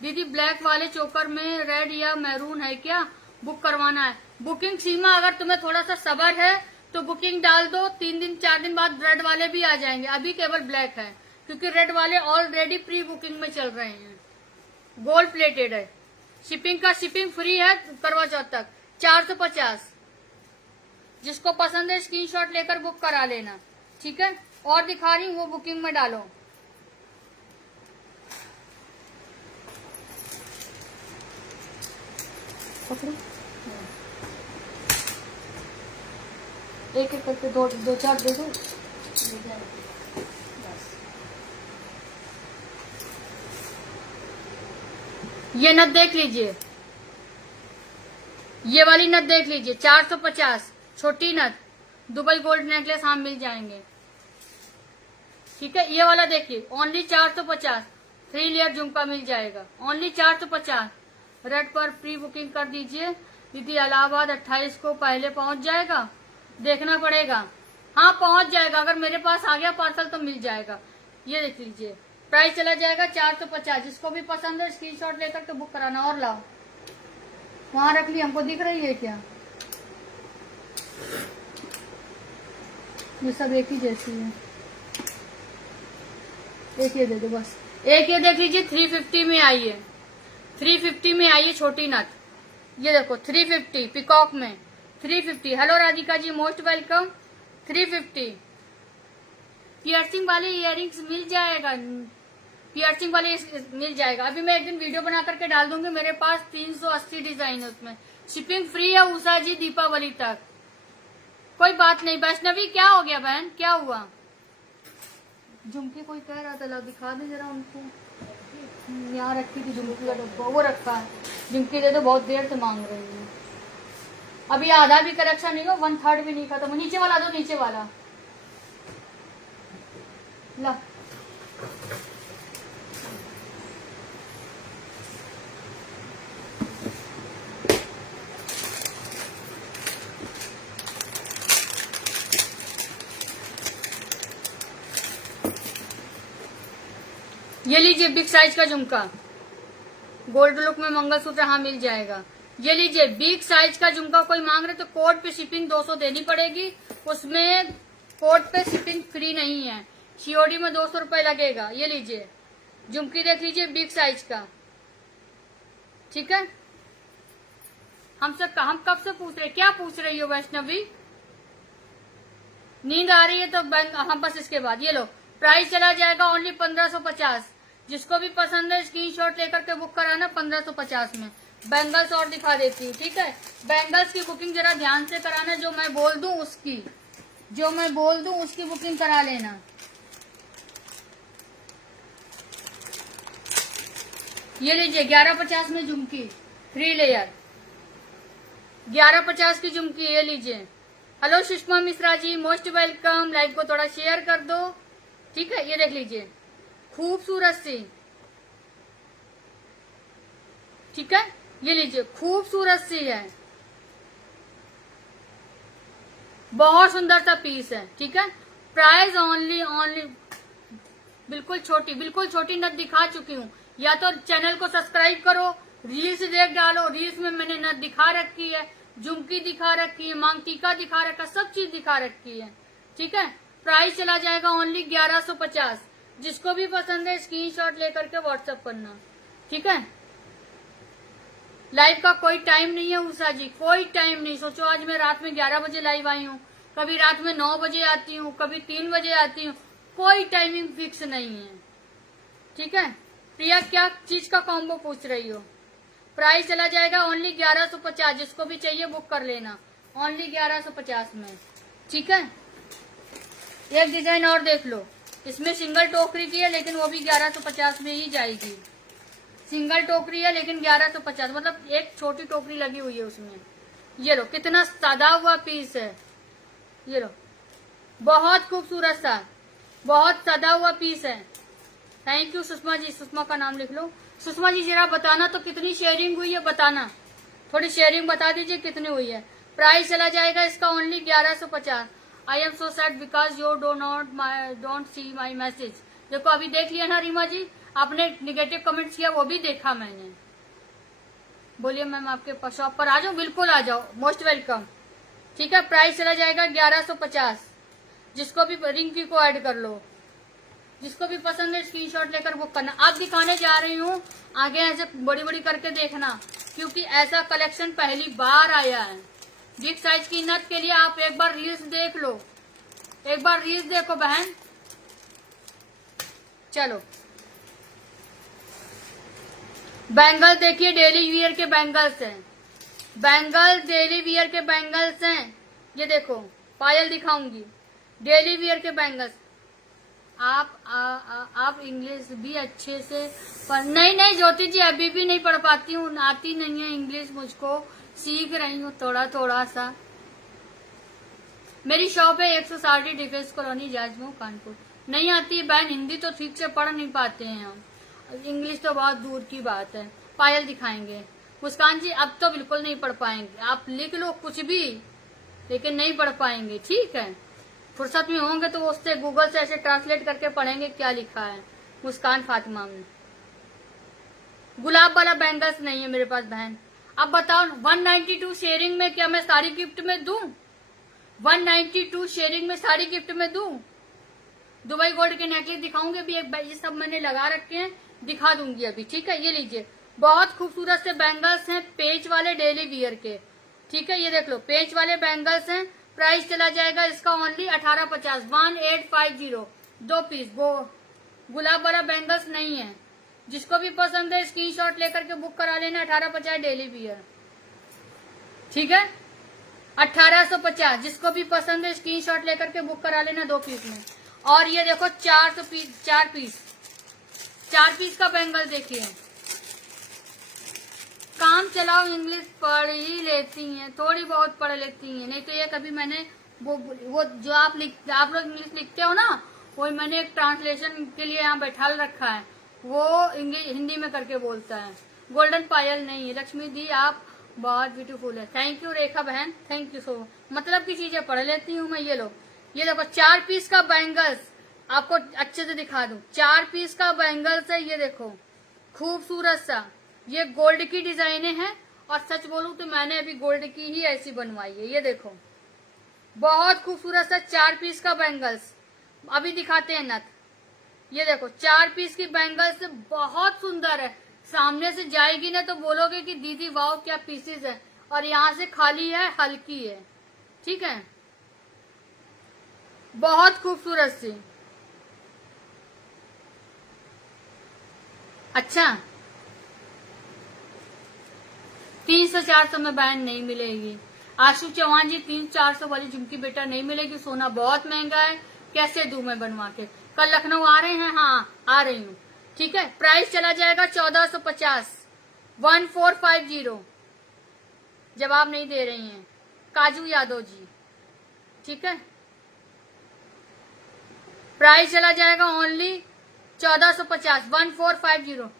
दीदी ब्लैक वाले चोकर में रेड या मैरून है क्या, बुक करवाना है। बुकिंग सीमा, अगर तुम्हें थोड़ा सा सब्र है तो बुकिंग डाल दो, 3 दिन 4 दिन बाद रेड वाले भी आ जाएंगे। अभी केवल ब्लैक है, क्योंकि रेड वाले ऑलरेडी प्री बुकिंग में चल रहे हैं। गोल्ड प्लेटेड है, शिपिंग फ्री है करवा चौथ तक। 450। जिसको पसंद है स्क्रीनशॉट लेकर बुक करा लेना, ठीक है। और दिखा रही हूँ वो बुकिंग में डालो। एक एक करके 2-4 दे दो। ये नथ देख लीजिए, ये वाली नथ देख लीजिए, 450 छोटी नथ, दुबई गोल्ड नेकलेस हाँ मिल जाएंगे। ठीक है, ये वाला देखिए ओनली 450, 3 लेयर झुमका मिल जाएगा ओनली 450। रेड पर प्री बुकिंग कर दीजिए दीदी, इलाहाबाद 28 को पहले पहुंच जाएगा, देखना पड़ेगा। हाँ पहुंच जाएगा, अगर मेरे पास आ गया पार्सल तो मिल जाएगा। ये देख लीजिए, प्राइस चला जाएगा 450। जिसको भी पसंद है स्क्रीनशॉट लेकर के बुक कराना। और लाओ, वहां रख ली, हमको दिख रही है क्या? ये सब एक ही जैसी है, एक ये दे दो बस। एक ये देख लीजिए 350 में आई है, 350 में आई है छोटी नथ। ये देखो 350 पिकॉक में 350। Hello Radhika ji, most welcome. 350 piercing वाले इयरिंग्स मिल जाएगा, पियर्सिंग वाले मिल जाएगा। अभी मैं एक दिन वीडियो बना करके डाल दूंगी। मेरे पास 380 डिजाइन है, उसमें शिपिंग फ्री है उषा जी दीपावली तक। कोई बात नहीं। वैष्णवी क्या हो गया बहन, क्या हुआ? झुमकी कोई कह रहा था, ला दिखा दे जरा उनको। यहाँ रखी थी झुमकी का डब्बा, वो रखा है। झुमकी दे दो, बहुत देर से मांग रही है। अभी आधा भी कलेक्शन नहीं हो, 1/3 भी नहीं खत्म। नीचे वाला दो, नीचे वाला ला। ये लीजिए बिग साइज का झुमका, गोल्ड लुक में मंगलसूत्र, हाँ मिल जाएगा। ये लीजिए बिग साइज का झुमका, कोई मांग रहे तो कोड पे शिपिंग 200 देनी पड़ेगी, उसमें कोड पे शिपिंग फ्री नहीं है, सीओडी में 200 रुपए लगेगा। ये लीजिए झुमकी देख लीजिए बिग साइज का, ठीक है। हम कब से पूछ रहे, क्या पूछ रही हो वैष्णवी? नींद आ रही है तो हम बस इसके बाद ये लो, प्राइस चला जाएगा ओनली 1550। जिसको भी पसंद है स्क्रीनशॉट लेकर के बुक कराना 1550 में। बैंगल्स और दिखा देती हूँ, ठीक है। बैंगल्स की बुकिंग जरा ध्यान से कराना, जो मैं बोल दूं उसकी बुकिंग करा लेना। ये लीजिए 1150 में झुमकी 3 लेयर, 1150 की झुमकी। ये लीजिए। Hello Sushma Mishra ji, most welcome. Live को थोड़ा शेयर कर दो, ठीक है। ये देख लीजिए खूबसूरत सी, ठीक है। ये लीजिए खूबसूरत सी है, बहुत सुंदर सा पीस है, ठीक है। प्राइस ओनली बिल्कुल छोटी नथ दिखा चुकी हूँ। या तो चैनल को सब्सक्राइब करो, रील्स देख डालो, रील्स में मैंने नथ दिखा रखी है, झुमकी दिखा रखी है, मांग टीका दिखा रखा, सब चीज दिखा रखी है, ठीक है। प्राइस चला जाएगा ओनली 1150। जिसको भी पसंद है स्क्रीनशॉट लेकर के व्हाट्सएप करना, ठीक है। लाइव का कोई टाइम नहीं है उषा जी, कोई टाइम नहीं। सोचो आज मैं रात में 11 बजे लाइव आई हूँ, कभी रात में 9 बजे आती हूँ, कभी 3 बजे आती हूँ, कोई टाइमिंग फिक्स नहीं है, ठीक है। प्रिया क्या चीज का कॉम्बो पूछ रही हो? प्राइस चला जाएगा ओनली 1150। जिसको भी चाहिए बुक कर लेना ओनली 1150 में, ठीक है। एक डिजाइन और देख लो, इसमें सिंगल टोकरी की है लेकिन वो भी 1150 में ही जाएगी। सिंगल टोकरी है लेकिन 1150, मतलब एक छोटी टोकरी लगी हुई है उसमें। ये लो कितना सादा हुआ पीस है, ये लो बहुत खूबसूरत सा, बहुत सादा हुआ पीस है। थैंक यू सुषमा जी, सुषमा का नाम लिख लो। सुषमा जी जरा बताना तो कितनी शेयरिंग हुई है, बताना थोड़ी शेयरिंग बता दीजिए कितनी हुई है। प्राइस चला जाएगा इसका only 1150। I am so sad because you don't see my message. देखो अभी देख लिया ना रीमा जी, आपने निगेटिव कमेंट्स किया वो भी देखा मैंने। बोलिए मैम आपके शॉप पर आ जाओ, बिल्कुल आ जाओ, मोस्ट वेलकम, ठीक है। प्राइस चला जाएगा 1150। जिसको भी रिंग की को ऐड कर लो, जिसको भी पसंद है स्क्रीनशॉट लेकर बुक करना। आप दिखाने जा रही हूँ, आगे ऐसे बड़ी बड़ी करके देखना, क्योंकि ऐसा कलेक्शन पहली बार आया है। बिग साइज की नथ के लिए आप एक बार रील्स देख लो, एक बार रील्स देखो बहन। चलो बैंगल देखिए, डेली वियर के बैंगल्स हैं, बैंगल डेली वियर के बैंगल्स हैं। ये देखो पायल दिखाऊंगी, डेली वियर के बैंगल्स। आप इंग्लिश भी अच्छे से नहीं ज्योति जी, अभी भी नहीं पढ़ पाती हूँ, आती नहीं है इंग्लिश मुझको, सीख रही हूँ थोड़ा थोड़ा सा। मेरी शॉप है 160 डिफेंस कॉलोनी जाजमऊ कानपुर। नहीं आती है बहन, हिंदी तो ठीक से पढ़ नहीं पाते हैं हम, इंग्लिश तो बहुत दूर की बात है। पायल दिखाएंगे। मुस्कान जी अब तो बिल्कुल नहीं पढ़ पाएंगे, आप लिख लो कुछ भी लेकिन नहीं पढ़ पाएंगे, ठीक है। फुर्सत में होंगे तो उससे गूगल से ऐसे ट्रांसलेट करके पढ़ेंगे क्या लिखा है। मुस्कान फातिमा में गुलाब वाला बैंगल्स नहीं है मेरे पास बहन। अब बताओ 192 शेयरिंग में क्या मैं साड़ी गिफ्ट में दूं? 192 शेयरिंग में साड़ी गिफ्ट में दूं? दुबई गोल्ड के नेकलेस दिखाऊंगी अभी, एक ये सब मैंने लगा रखे हैं, दिखा दूंगी अभी, ठीक है। ये लीजिए, बहुत खूबसूरत से बैंगल्स हैं, पेच वाले डेली वियर के, ठीक है। ये देख लो, पेच वाले बैंगल्स हैं। प्राइस चला जाएगा इसका ओनली 1850, 1850, 2 पीस। वो गुलाब वाला बैंगल्स नहीं है, जिसको भी पसंद है स्क्रीनशॉट लेकर के बुक करा लेना। 1850 डेली वियर, ठीक है। 1850, जिसको भी पसंद है स्क्रीनशॉट लेकर के बुक करा लेना 2 पीस में। और ये देखो 4 पीस का बैंगल देखिए। काम चलाओ इंग्लिश पढ़ ही लेती हैं, थोड़ी बहुत पढ़ लेती हैं, नहीं तो ये कभी मैंने वो जो आप लोग इंग्लिश लिखते हो ना, वो मैंने एक ट्रांसलेशन के लिए यहाँ बैठा रखा है, वो हिंदी में करके बोलता है। गोल्डन पायल नहीं है। लक्ष्मी दी आप बहुत ब्यूटीफुल है, थैंक यू रेखा बहन, थैंक यू सो। मतलब की चीजें पढ़ लेती हूँ मैं। ये लो, ये देखो 4 पीस का बैंगल्स, आपको अच्छे से दिखा दूं। 4 पीस का बैंगल्स है, ये देखो खूबसूरत सा, ये गोल्ड की डिजाइने हैं। और सच बोलूं तो मैंने अभी गोल्ड की ही ऐसी बनवाई है। ये देखो बहुत खूबसूरत सा 4 पीस का बैंगल्स, अभी दिखाते हैं नथ। ये देखो 4 पीस की बैंगल्स बहुत सुंदर है, सामने से जाएगी ना तो बोलोगे कि दीदी वाओ क्या पीसेस है। और यहाँ से खाली है, हल्की है, ठीक है, बहुत खूबसूरत सी। अच्छा 300-400 में बहन नहीं मिलेगी। आशु चौहान जी 300-400 वाली झुमकी बेटा नहीं मिलेगी, सोना बहुत महंगा है, कैसे दूं मैं बनवा के। कल लखनऊ आ रहे हैं? हाँ आ रही हूँ, ठीक है। प्राइस चला जाएगा 1450, 1450। जवाब नहीं दे रही हैं काजू यादव जी, ठीक है। प्राइस चला जाएगा ओनली 1450, 1450।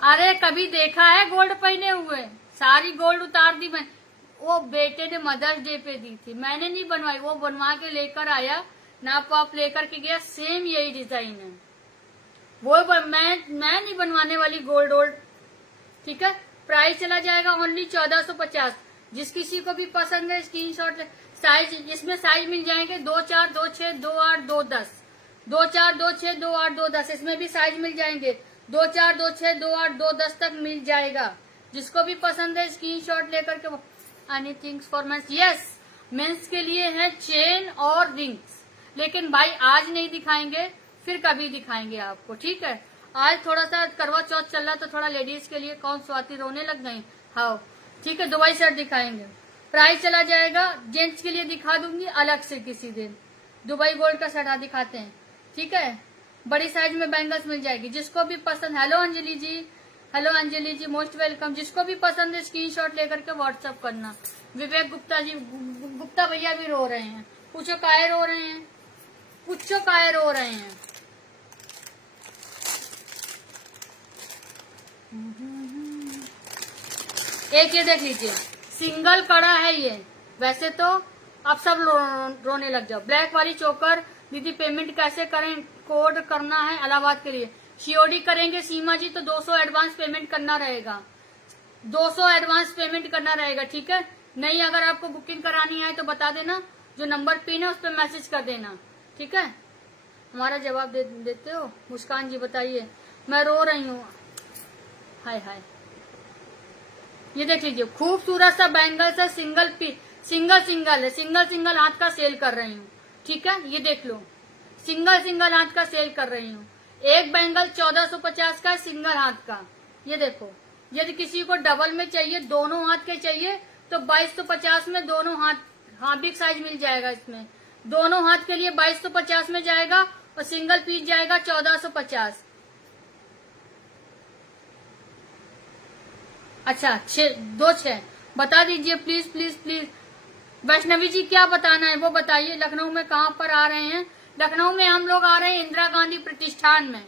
अरे कभी देखा है गोल्ड पहने हुए? सारी गोल्ड उतार दी मैं, वो बेटे ने मदर्स डे पे दी थी, मैंने नहीं बनवाई, वो बनवा के लेकर आया, नाप वाप लेकर के गया, सेम यही डिजाइन है। वो मैं नहीं बनवाने वाली गोल्ड ओल्ड, ठीक है। प्राइस चला जाएगा ओनली 1450। जिस किसी को भी पसंद है स्क्रीनशॉट। साइज, इसमें साइज मिल जाएंगे 2 4 2 6 2 8 2 10, 2 4 2 6 2 8 2 10, इसमें भी साइज मिल जाएंगे 2 4 2 6 2 8 2 10 तक मिल जाएगा। जिसको भी पसंद है स्क्रीनशॉट लेकर के। Anything for mens, yes mens के लिए है चेन और रिंग्स, लेकिन भाई आज नहीं दिखाएंगे, फिर कभी दिखाएंगे आपको, ठीक है। आज थोड़ा सा करवा चौथ चल रहा तो थोड़ा लेडीज के लिए कौन स्वाति रोने लग गई, हाँ ठीक है। दुबई शर्ट दिखाएंगे, प्राइस चला जाएगा। जेंट्स के लिए दिखा दूंगी अलग से किसी दिन। दुबई गोल्ड का शर्ट दिखाते हैं, ठीक है। बड़ी साइज में बैंगल्स मिल जाएगी, जिसको भी पसंद। हेलो अंजलि जी, हेलो अंजलि जी, मोस्ट वेलकम। जिसको भी पसंद है स्क्रीनशॉट लेकर के व्हाट्सएप करना। विवेक गुप्ता जी, गुप्ता भैया भी रो रहे हैं, पूछो काहे रो रहे हैं, पूछो काहे रो रहे हैं। एक ये देख लीजिए, सिंगल कड़ा है ये, वैसे तो अब सब रोने लग जाओ। ब्लैक वाली चोकर दीदी पेमेंट कैसे करें? कोड करना है इलाहाबाद के लिए, सीओडी करेंगे सीमा जी तो 200 एडवांस पेमेंट करना रहेगा, 200 एडवांस पेमेंट करना रहेगा, ठीक है। नहीं अगर आपको बुकिंग करानी है तो बता देना, जो नंबर पिन है उस पर मैसेज कर देना, ठीक है। हमारा जवाब देते हो? मुस्कान जी बताइए, मैं रो रही हूँ, हाय हाय। ये देख लीजिए खूबसूरत सा बैंगल्स है, सिंगल है, सिंगल हाथ का सेल कर रही हूँ, ठीक है। ये देख लो, सिंगल हाथ का सेल कर रही हूँ। एक बैंगल 1450 का है, सिंगल हाथ का। ये देखो, यदि किसी को डबल में चाहिए, दोनों हाथ के चाहिए तो 2250 में दोनों हाथ, हाँ बिग साइज मिल जाएगा इसमें। दोनों हाथ के लिए 2250 में जाएगा और सिंगल पीस जाएगा 1450। अच्छा 2 6 बता दीजिए प्लीज प्लीज प्लीज। वैष्णवी जी क्या बताना है वो बताइए। लखनऊ में कहाँ पर आ रहे हैं? लखनऊ में हम लोग आ रहे हैं इंदिरा गांधी प्रतिष्ठान में।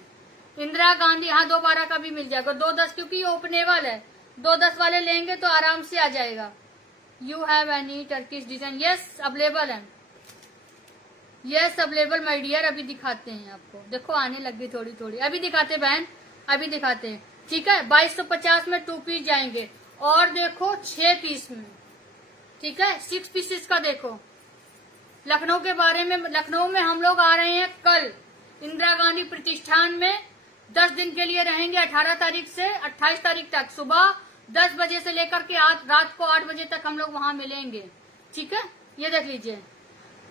इंदिरा गांधी, हाँ 2/12 का भी मिल जाएगा, 2/10 क्योंकि ये ओपनेबल है, 2/10 वाले लेंगे तो आराम से आ जाएगा। You have any Turkish design? Yes available है, यस अवेलेबल माय डियर। अभी दिखाते हैं आपको, देखो आने लग गई थोड़ी थोड़ी, अभी दिखाते बहन, अभी दिखाते हैं। ठीक है 2250 में 2 पीस जाएंगे और देखो 6 पीस में, ठीक है 6 पीसेस का देखो। लखनऊ के बारे में, लखनऊ में हम लोग आ रहे हैं कल इंदिरा गांधी प्रतिष्ठान में, 10 दिन के लिए रहेंगे, 18 तारीख से 28 तारीख तक सुबह 10 बजे से लेकर के रात को 8 बजे तक हम लोग वहां मिलेंगे। ठीक है ये देख लीजिए,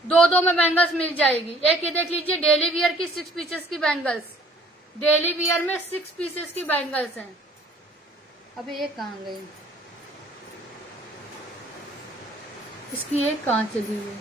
2 में बैंगल्स मिल जाएगी। एक ये देख लीजिए डेली वियर की 6 पीसेस की बैंगल्स, डेली वियर में 6 पीसेस की बैंगल्स हैं। अभी एक कहाँ गई, इसकी एक कहाँ चली गई,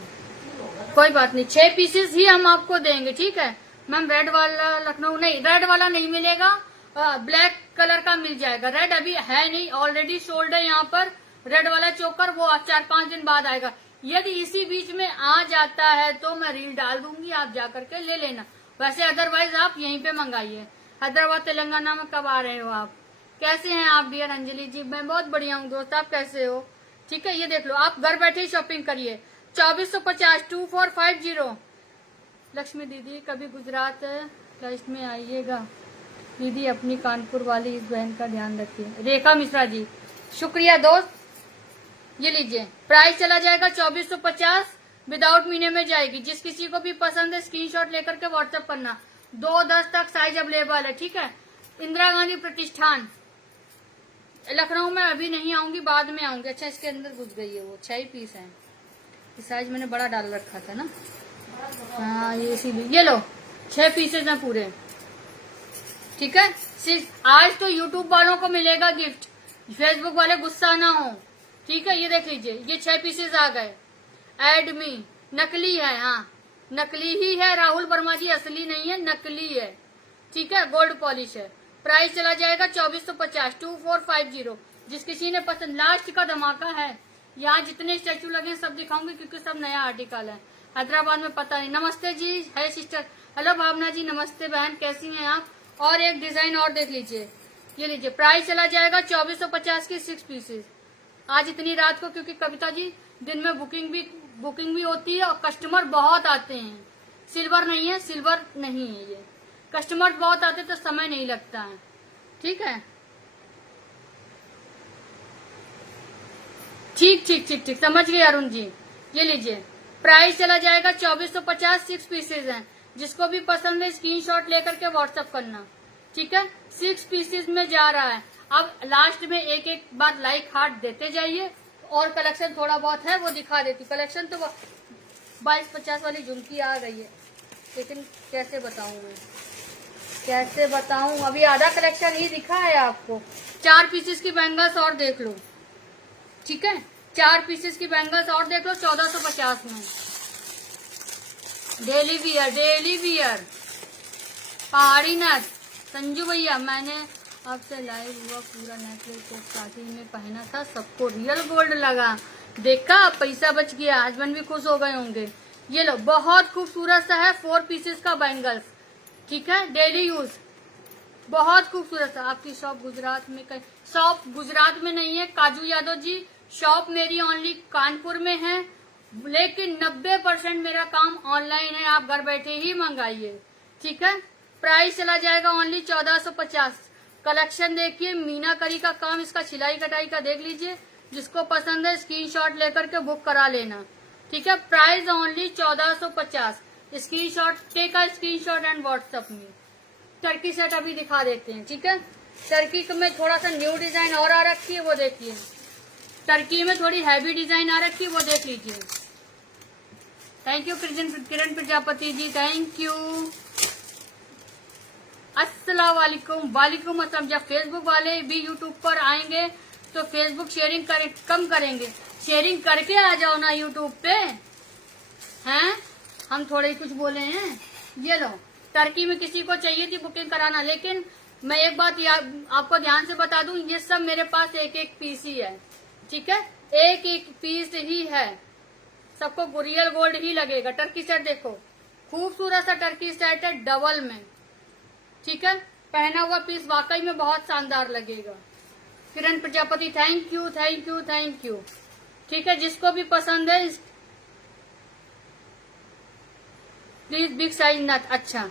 कोई बात नहीं, 6 पीसेस ही हम आपको देंगे। ठीक है मैम, रेड वाला लखनऊ नहीं, रेड वाला नहीं मिलेगा, ब्लैक कलर का मिल जाएगा। रेड अभी है नहीं, ऑलरेडी सोल्ड है यहाँ पर रेड वाला चोकर, वो 4-5 दिन बाद आएगा। यदि इसी बीच में आ जाता है तो मैं रील डाल दूंगी, आप जाकर के ले लेना। वैसे अदरवाइज आप यहीं पे मंगाइए। हैदराबाद तेलंगाना में कब आ रहे हो आप? कैसे हैं आप डियर अंजलि जी? मैं बहुत बढ़िया हूँ दोस्त, आप कैसे हो? ठीक है ये देख लो, आप घर बैठे ही शॉपिंग करिए। 2450 2450। लक्ष्मी दीदी कभी गुजरात लिस्ट में आइएगा दीदी, अपनी कानपुर वाली इस बहन का ध्यान रखिए। रेखा मिश्रा जी शुक्रिया दोस्त। ये लीजिए प्राइस चला जाएगा 2450, विदाउट महीने में जाएगी। जिस किसी को भी पसंद है स्क्रीनशॉट लेकर के व्हाट्सएप करना। 2-10 तक साइज अवेलेबल है। ठीक है इंदिरा गांधी प्रतिष्ठान लखनऊ में अभी नहीं आऊंगी, बाद में आऊंगी। अच्छा इसके अंदर घुस गई है, वो 6 पीस है, साइज मैंने बड़ा डाल रखा था ना, हाँ ये इसीलिए। ये लो 6 पीसेज हैं पूरे। ठीक है आज तो यूट्यूब वालों को मिलेगा गिफ्ट, फेसबुक वाले गुस्सा ना हो। ठीक है ये देख लीजिए, ये 6 पीसेज आ गए। एडमी नकली है, हाँ नकली ही है राहुल वर्मा जी, असली नहीं है, नकली है। ठीक है गोल्ड पॉलिश है। प्राइस चला जाएगा 2450 2450। जिस किसी ने पसंद, लास्ट का धमाका है। यहाँ जितने स्टैचू लगे सब दिखाऊंगी क्योंकि सब नया आर्टिकल है। हैदराबाद में पता नहीं। नमस्ते जी, है सिस्टर, हेलो भावना जी, नमस्ते बहन, कैसी हैं आप? और एक डिजाइन और देख लीजिए, ये लीजिए प्राइस चला जाएगा 2450 की 6 पीसेस। आज इतनी रात को, क्योंकि कविता जी दिन में बुकिंग भी होती है और कस्टमर बहुत आते हैं। सिल्वर नहीं है, सिल्वर नहीं है, ये कस्टमर बहुत आते तो समय नहीं लगता है। ठीक है ठीक ठीक ठीक ठीक समझ गए अरुण जी। ये लीजिए प्राइस चला जाएगा 2450, 6 पीसेज हैं। जिसको भी पसंद है स्क्रीनशॉट लेकर के व्हाट्सएप करना। ठीक है 6 पीसेज में जा रहा है। अब लास्ट में एक एक बार लाइक हार्ट देते जाइए, और कलेक्शन थोड़ा बहुत है वो दिखा देती। कलेक्शन तो 2250 वाली झुमकी आ गई है, लेकिन कैसे बताऊं मैं, कैसे बताऊं, अभी आधा कलेक्शन ही दिखा है आपको। 4 पीसेस की बैंगल्स और देख लो। ठीक है 4 पीसेस की बैंगल्स और देख लो 1450 में। डेली वियर पहाड़ी नथ। संजू भैया मैंने आपसे लाइव हुआ पूरा नेकलेस शादी में पहना था, सबको रियल गोल्ड लगा, देखा पैसा बच गया, हस्बैंड भी खुश हो गए होंगे। ये लो बहुत खूबसूरत सा है 4 पीसेस का बैंगल्स। ठीक है डेली यूज, बहुत खूबसूरत है। आपकी शॉप गुजरात में कहीं? शॉप गुजरात में नहीं है काजू यादव जी, शॉप मेरी ओनली कानपुर में है, लेकिन 90% मेरा काम ऑनलाइन है, आप घर बैठे ही मंगाइए। ठीक है प्राइस चला जाएगा ओनली 1450। कलेक्शन देखिए, मीनाकरी का काम, इसका सिलाई कटाई का देख लीजिए। जिसको पसंद है स्क्रीनशॉट लेकर के बुक करा लेना। ठीक है price only 1450। Screenshot and WhatsApp में। टर्की सेट अभी दिखा देते हैं। ठीक है टर्की में थोड़ा सा न्यू डिजाइन और आ रखी है, वो देखिए। टर्की में थोड़ी हैवी डिजाइन आ रखी है, वो देख लीजिए। Thank you Kiran Prajapati ji, thank you. अस्सलाम वालेकुम। वालेकुम अस्सलाम। जब फेसबुक वाले भी यूट्यूब पर आएंगे तो फेसबुक शेयरिंग कम करेंगे, शेयरिंग करके आ जाओ ना यूट्यूब पे, हैं हम थोड़े ही कुछ बोले हैं। ये लो टर्की में किसी को चाहिए थी बुकिंग कराना, लेकिन मैं एक बात आपको ध्यान से बता दूं, ये सब मेरे पास एक एक पीस ही है। ठीक है एक एक पीस ही है। सबको रियल गोल्ड ही लगेगा। टर्की सेट देखो, खूबसूरत सा टर्की सेट है डबल में, ठीक है। पहना हुआ पीस वाकई में बहुत शानदार लगेगा। Kiran Prajapati thank you thank you thank you, ठीक है। जिसको भी पसंद है प्लीज बिग साइज नथ, अच्छा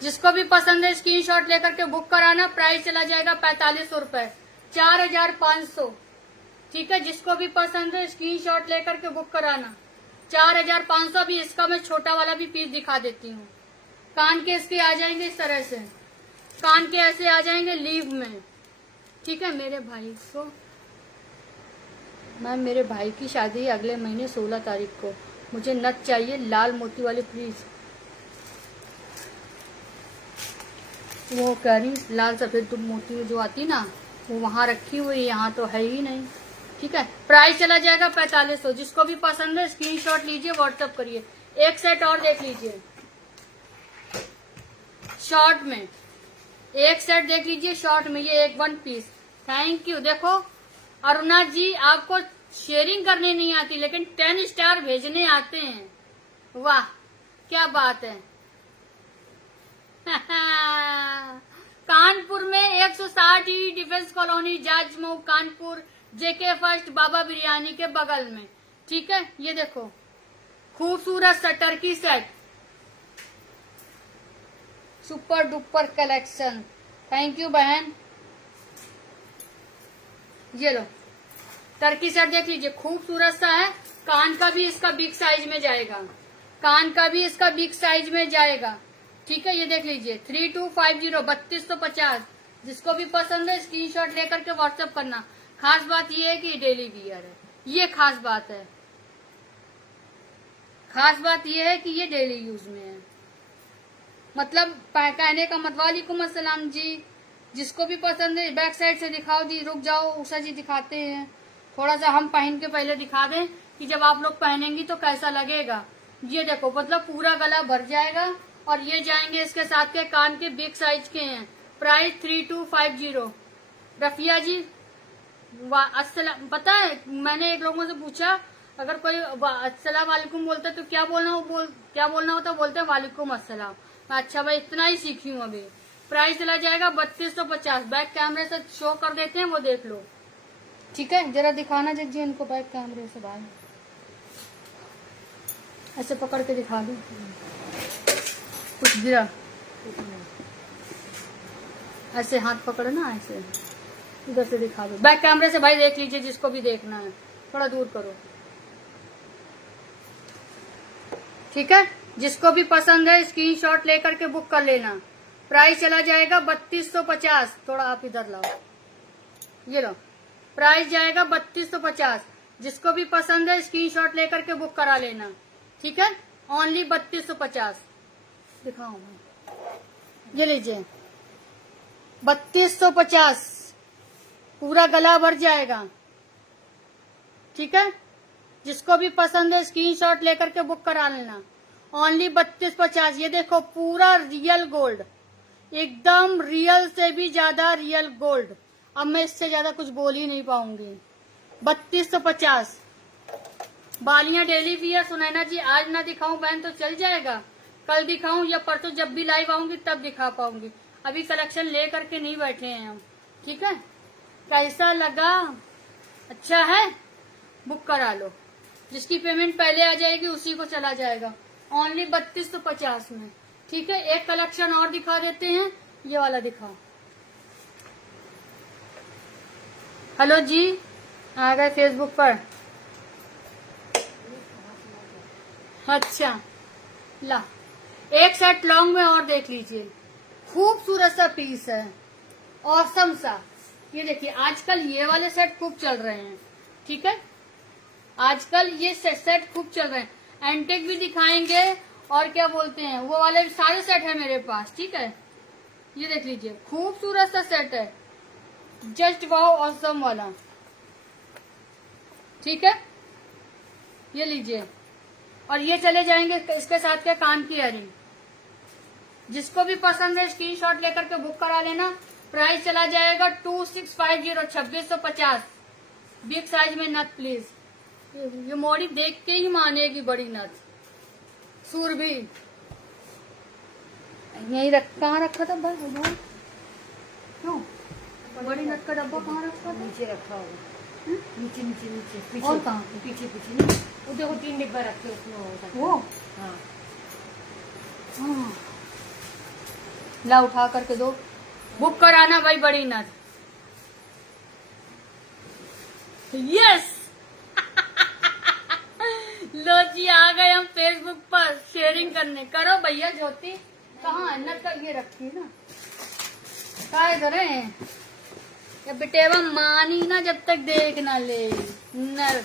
जिसको भी पसंद है स्क्रीनशॉट लेकर के बुक कराना। प्राइस चला जाएगा 4500 रुपए, 4500, ठीक है। जिसको भी पसंद है स्क्रीनशॉट लेकर के बुक कराना, 4500। भी इसका मैं छोटा वाला भी पीस दिखा देती हूँ। कान के इसके आ जाएंगे इस तरह से, कान के ऐसे आ जाएंगे लीव में, ठीक है। मेरे भाई को मैम, मेरे भाई की शादी है अगले महीने 16 तारीख को, मुझे नथ चाहिए लाल मोती वाली प्लीज। वो कह रही लाल सफेद मोती जो आती ना वो वहां रखी हुई, यहाँ तो है ही नहीं, ठीक है। प्राइस चला जाएगा 4500। जिसको भी पसंद है स्क्रीनशॉट लीजिए, व्हाट्सएप करिए। एक सेट और देख लीजिए शॉर्ट में, एक सेट देख लीजिए शॉर्ट में, ये एक वन पीस। Thank you. देखो अरुणा जी, आपको शेयरिंग करनी नहीं आती लेकिन 10 स्टार भेजने आते हैं, वाह क्या बात है। कानपुर में 160 डिफेंस कॉलोनी, जाजमऊ कानपुर, जेके फर्स्ट बाबा बिरयानी के बगल में, ठीक है। ये देखो खूबसूरत सा Turkey set, super duper collection. Thank you बहन। ये लो टर्की सेट देख लीजिए, खूबसूरत सा है। कान का भी इसका बिग साइज में जाएगा, कान का भी इसका बिग साइज में जाएगा, ठीक है। ये देख लीजिए 3250, 3250। जिसको भी पसंद है स्क्रीनशॉट लेकर के व्हाट्सएप करना। खास बात ये है कि डेली वियर है, ये खास बात है। खास बात ये है कि ये डेली यूज में है, मतलब कहने का मत। वालेकुम अस्सलाम जी, जिसको भी पसंद है बैक साइड से दिखाओ जी। रुक जाओ उषा जी, दिखाते हैं थोड़ा सा, हम पहन के पहले दिखा दें कि जब आप लोग पहनेंगी तो कैसा लगेगा। ये देखो मतलब पूरा गला भर जाएगा और ये जाएंगे इसके साथ के कान के बिग साइज के हैं। प्राइस 3250। रफिया जी अस्सलाम, पता है मैंने एक लोगों से पूछा अगर कोई अस्सलाम वालेकुम बोलता है तो क्या बोलना होता, बोलते हैं वालेकुम अस्सलाम। अच्छा भाई इतना ही सीखी हूँ अभी। प्राइस चला जाएगा 3250। बैक कैमरे से शो कर देते हैं, वो देख लो, ठीक है। जरा दिखाना जी इनको बैक कैमरे से, भाई ऐसे पकड़ के दिखा दो। कुछ गिरा ऐसे हाथ पकड़ना, ऐसे इधर से दिखा दो। बैक कैमरे से भाई देख लीजिए, जिसको भी देखना है थोड़ा दूर करो, ठीक है। जिसको भी पसंद है स्क्रीनशॉट लेकर के बुक कर लेना। प्राइस चला जाएगा 3250। थोड़ा आप इधर लाओ, ये लो प्राइस जाएगा 3250। जिसको भी पसंद है स्क्रीनशॉट लेकर के बुक करा लेना, ठीक है। ओनली 3250। दिखाओ ये लीजिए 3250, पूरा गला भर जाएगा, ठीक है। जिसको भी पसंद है स्क्रीनशॉट लेकर के बुक करा लेना। ओनली 3250। ये देखो पूरा रियल गोल्ड, एकदम रियल से भी ज्यादा रियल गोल्ड। अब मैं इससे ज्यादा कुछ बोल ही नहीं पाऊंगी। 3250। बालियां डेली वियर। सुनैना जी आज ना दिखाऊं बहन तो चल जाएगा, कल दिखाऊं या परसों, जब भी लाइव आऊंगी तब दिखा पाऊंगी। अभी कलेक्शन ले करके नहीं बैठे हैं हम, ठीक है। कैसा लगा, अच्छा है, बुक करा लो। जिसकी पेमेंट पहले आ जाएगी उसी को चला जाएगा। ओनली 3250 में, ठीक है। एक कलेक्शन और दिखा देते हैं, ये वाला दिखाओ। हेलो जी, आ गए फेसबुक पर, अच्छा ला एक सेट लॉन्ग में और देख लीजिए, खूबसूरत सा पीस है, औसम सा। ये देखिए आजकल ये वाले सेट खूब चल रहे हैं, ठीक है। आजकल ये सेट खूब चल रहे हैं। एंटिक भी दिखाएंगे और क्या बोलते हैं वो वाले सारे सेट है मेरे पास, ठीक है। ये देख लीजिए खूबसूरत सा सेट है, जस्ट वाओ ऑसम वाला, ठीक है। ये लीजिए और ये चले जाएंगे इसके साथ के कान की इयरिंग। जिसको भी पसंद है स्क्रीनशॉट लेकर के बुक करा लेना। प्राइस चला जाएगा 2650, 2650। बिग साइज में नथ प्लीज। ये मोड़ी देख के ही मानेगी बड़ी नथ। सूर भी यही कहाँ रखा था बस क्यों? बड़ी नथ का डब्बा कहाँ रखा था? नीचे रखा होगा। नीचे नीचे नीचे और पीछे कहाँ? पीछे पीछे नहीं, वो देखो 3 डिब्बा रखे उसमें होगा। वो हाँ हाँ। ला उठा करके दो, बुक कराना भाई बड़ी नथ। यस लो जी आ गए हम फेसबुक पर शेयरिंग करने। करो भैया ज्योति, कहाँ है नथ का? ये रखी ना, काय करें? जब बेटेवा मानी ना जब तक देख ना ले नर